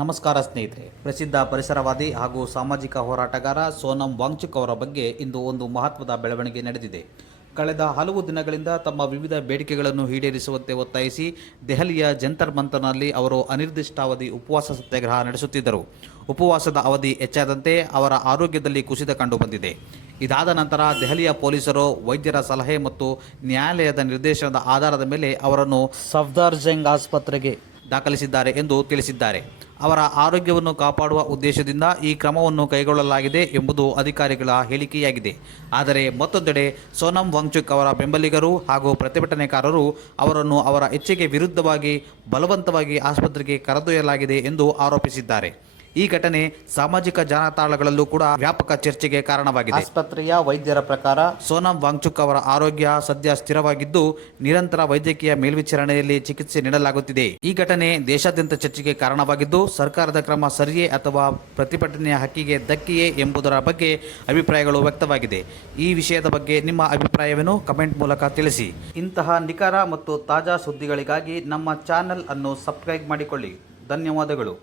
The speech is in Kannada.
ನಮಸ್ಕಾರ ಸ್ನೇಹಿತರೆ. ಪ್ರಸಿದ್ಧ ಪರಿಸರವಾದಿ ಹಾಗೂ ಸಾಮಾಜಿಕ ಹೋರಾಟಗಾರ ಸೋನಂ ವಾಂಗ್ಚುಕ್ ಅವರ ಬಗ್ಗೆ ಇಂದು ಒಂದು ಮಹತ್ವದ ಬೆಳವಣಿಗೆ ನಡೆದಿದೆ. ಕಳೆದ ಹಲವು ದಿನಗಳಿಂದ ತಮ್ಮ ವಿವಿಧ ಬೇಡಿಕೆಗಳನ್ನು ಈಡೇರಿಸುವಂತೆ ಒತ್ತಾಯಿಸಿ ದೆಹಲಿಯ ಜಂತರ್ ಮಂತರ್ನಲ್ಲಿ ಅವರು ಅನಿರ್ದಿಷ್ಟಾವಧಿ ಉಪವಾಸ ಸತ್ಯಾಗ್ರಹ ನಡೆಸುತ್ತಿದ್ದರು. ಉಪವಾಸದ ಅವಧಿ ಹೆಚ್ಚಾದಂತೆ ಅವರ ಆರೋಗ್ಯದಲ್ಲಿ ಕುಸಿತ ಕಂಡುಬಂದಿದೆ. ಇದಾದ ನಂತರ ದೆಹಲಿಯ ಪೊಲೀಸರು ವೈದ್ಯರ ಸಲಹೆ ಮತ್ತು ನ್ಯಾಯಾಲಯದ ನಿರ್ದೇಶನದ ಆಧಾರದ ಮೇಲೆ ಅವರನ್ನು ಸಫ್ದಾರ್ಜಂಗ್ ಆಸ್ಪತ್ರೆಗೆ ದಾಖಲಿಸಿದ್ದಾರೆ ಎಂದು ತಿಳಿಸಿದ್ದಾರೆ. ಅವರ ಆರೋಗ್ಯವನ್ನು ಕಾಪಾಡುವ ಉದ್ದೇಶದಿಂದ ಈ ಕ್ರಮವನ್ನು ಕೈಗೊಳ್ಳಲಾಗಿದೆ ಎಂಬುದು ಅಧಿಕಾರಿಗಳ ಹೇಳಿಕೆಯಾಗಿದೆ. ಆದರೆ ಮತ್ತೊಂದೆಡೆ ಸೋನಂ ವಾಂಗ್ಚುಕ್ ಅವರ ಬೆಂಬಲಿಗರು ಹಾಗೂ ಪ್ರತಿಭಟನೆಕಾರರು ಅವರನ್ನು ಅವರ ಇಚ್ಛೆಗೆ ವಿರುದ್ಧವಾಗಿ ಬಲವಂತವಾಗಿ ಆಸ್ಪತ್ರೆಗೆ ಕರೆದೊಯ್ಯಲಾಗಿದೆ ಎಂದು ಆರೋಪಿಸಿದ್ದಾರೆ. ಈ ಘಟನೆ ಸಾಮಾಜಿಕ ಜಾಲತಾಣಗಳಲ್ಲೂ ಕೂಡ ವ್ಯಾಪಕ ಚರ್ಚೆಗೆ ಕಾರಣವಾಗಿದೆ. ಆಸ್ಪತ್ರೆಯ ವೈದ್ಯರ ಪ್ರಕಾರ ಸೋನಂ ವಾಂಗ್ಚುಕ್ ಅವರ ಆರೋಗ್ಯ ಸದ್ಯ ಸ್ಥಿರವಾಗಿದ್ದು ನಿರಂತರ ವೈದ್ಯಕೀಯ ಮೇಲ್ವಿಚಾರಣೆಯಲ್ಲಿ ಚಿಕಿತ್ಸೆ ನೀಡಲಾಗುತ್ತಿದೆ. ಈ ಘಟನೆ ದೇಶಾದ್ಯಂತ ಚರ್ಚೆಗೆ ಕಾರಣವಾಗಿದ್ದು ಸರ್ಕಾರದ ಕ್ರಮ ಸರಿಯೇ ಅಥವಾ ಪ್ರತಿಭಟನೆಯ ಹಕ್ಕಿಗೆ ಧಕ್ಕೆಯೇ ಎಂಬುದರ ಬಗ್ಗೆ ಅಭಿಪ್ರಾಯಗಳು ವ್ಯಕ್ತವಾಗಿದೆ. ಈ ವಿಷಯದ ಬಗ್ಗೆ ನಿಮ್ಮ ಅಭಿಪ್ರಾಯವೇನು? ಕಮೆಂಟ್ ಮೂಲಕ ತಿಳಿಸಿ. ಇಂತಹ ನಿಖರ ಮತ್ತು ತಾಜಾ ಸುದ್ದಿಗಳಿಗಾಗಿ ನಮ್ಮ ಚಾನೆಲ್ ಅನ್ನು ಸಬ್ಸ್ಕ್ರೈಬ್ ಮಾಡಿಕೊಳ್ಳಿ. ಧನ್ಯವಾದಗಳು.